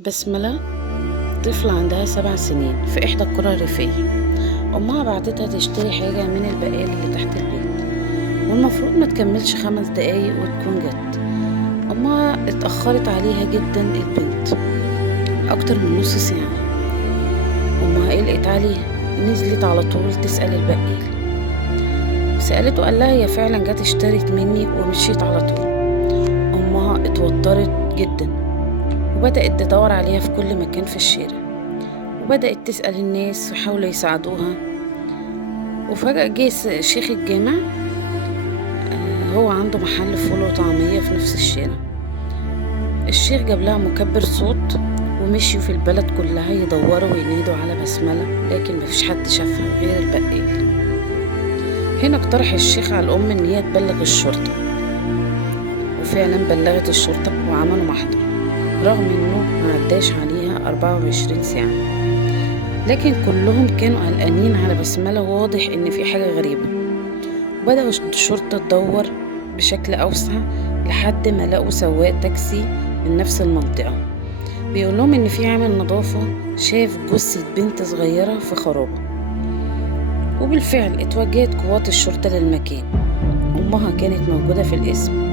بسملة طفلة عندها 7 سنين في إحدى القرى الريفية. أمها بعتتها تشتري حاجة من البقال اللي تحت البيت، والمفروض ما تكملش 5 دقايق وتكون جت. أمها اتأخرت عليها جدا البنت أكتر من نص ساعة. أمها قلقت عليها، نزلت على طول تسأل البقال. سألته قال لها هي فعلا جت اشترت مني ومشيت على طول. أمها اتوترت جدا وبدأت تدور عليها في كل مكان في الشارع، وبدأت تسأل الناس وحاولوا يساعدوها. وفجأة جه شيخ الجامع، هو عنده محل فول وطعمية في نفس الشارع. الشيخ جاب لها مكبر صوت ومشيوا في البلد كلها يدوروا وينادوا على بسملة، لكن مفيش حد شافها غير البقال. هنا اقترح الشيخ على الأم إن هي تبلغ الشرطة، وفعلا بلغت الشرطة وعملوا محضر، رغم إنه معداش عليها 24 ساعة. لكن كلهم كانوا قلقانين على بسملة، وواضح إن في حاجة غريبة. وبدأوا الشرطة تدور بشكل أوسع لحد ما لقوا سواق تاكسي من نفس المنطقة بيقول لهم إن في عامل نظافة شاف جثة بنت صغيرة في خرابة. وبالفعل اتوجهت قوات الشرطة للمكان. أمها كانت موجودة في القسم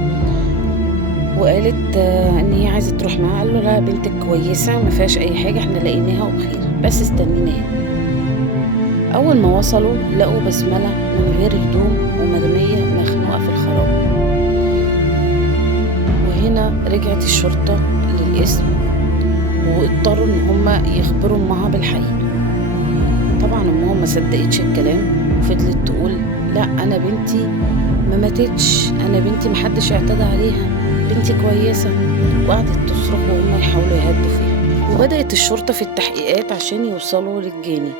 وقالت إن هي عايزة تروح معاها. قال له لا، بنتك كويسة ما فيهاش أي حاجة، احنا لقيناها وبخير، بس استنينا هنا. أول ما وصلوا لقوا بسملة من غير هدوم ومرمية مخنوقة في الخراب. وهنا رجعت الشرطة للقسم واضطروا إن هما يخبروا أمها بالحقيقة. طبعا أمها ما صدقتش الكلام وفضلت تقول لا، أنا بنتي ما ماتتش، أنا بنتي محدش اعتدى عليها، بنتي كويسة. وقعدت تصرخ وهم يحاولوا يهدوا فيها. وبدأت الشرطة في التحقيقات عشان يوصلوا للجاني.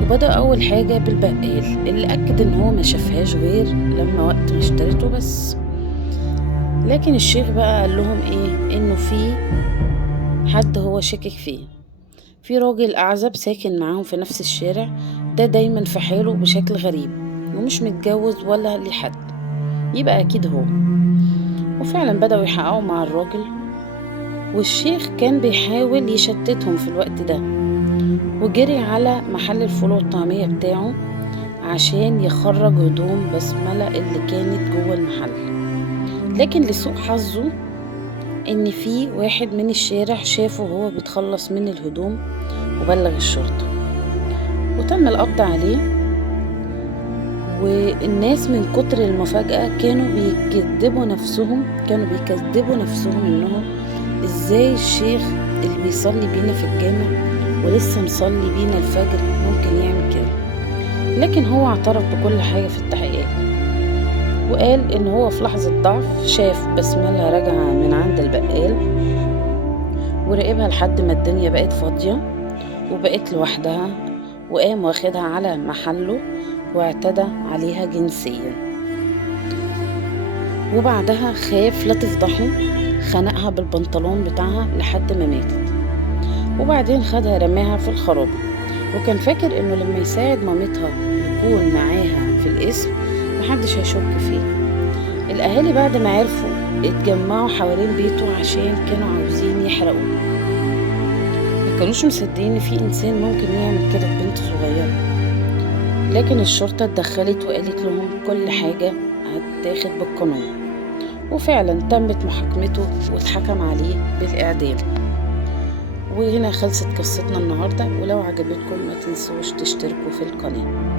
وبدأ أول حاجة بالبقال اللي أكد إن هو ما شافهاش غير لما وقت ما اشترته بس. لكن الشيخ بقى قال لهم إيه؟ إنه في حد هو شاكك فيه، في راجل أعزب ساكن معاهم في نفس الشارع، ده دايما في حاله بشكل غريب ومش متجوز ولا ليه حد، يبقى أكيد هو. وفعلا بدأوا يحققوا مع الراجل، والشيخ كان بيحاول يشتتهم في الوقت ده، وجري على محل الفول والطعمية بتاعه عشان يخرج هدوم بسملة اللي كانت جوه المحل. لكن لسوء حظه ان في واحد من الشارع شافه وهو بيتخلص من الهدوم وبلغ الشرطة، وتم القبض عليه. والناس من كتر المفاجأة كانوا بيكذبوا نفسهم انهم ازاي الشيخ اللي بيصلي بينا في الجامع ولسه مصلي بينا الفجر ممكن يعمل كده. لكن هو اعترف بكل حاجة في التحقيقات، وقال ان هو في لحظة ضعف شاف بسملة راجعة من عند البقال وراقبها لحد ما الدنيا بقت فاضية وبقت لوحدها، وقام واخدها على محله واعتدى عليها جنسيا. وبعدها خاف لا تفضحه، خنقها بالبنطلون بتاعها لحد ما ماتت، وبعدين خدها رماها في الخرابة. وكان فاكر انه لما يساعد مامتها يكون معاها في القسم محدش هيشك فيه. الاهالي بعد ما عرفوا اتجمعوا حوالين بيته عشان كانوا عاوزين يحرقوه. ما كانوش مصدقين ان في انسان ممكن يعمل كده ببنت صغيرة. لكن الشرطة اتدخلت وقالت لهم كل حاجة هتاخد بالقانون، وفعلا تمت محاكمته واتحكم عليه بالإعدام. وهنا خلصت قصتنا النهاردة، ولو عجبتكم ما تنسوش تشتركوا في القناة.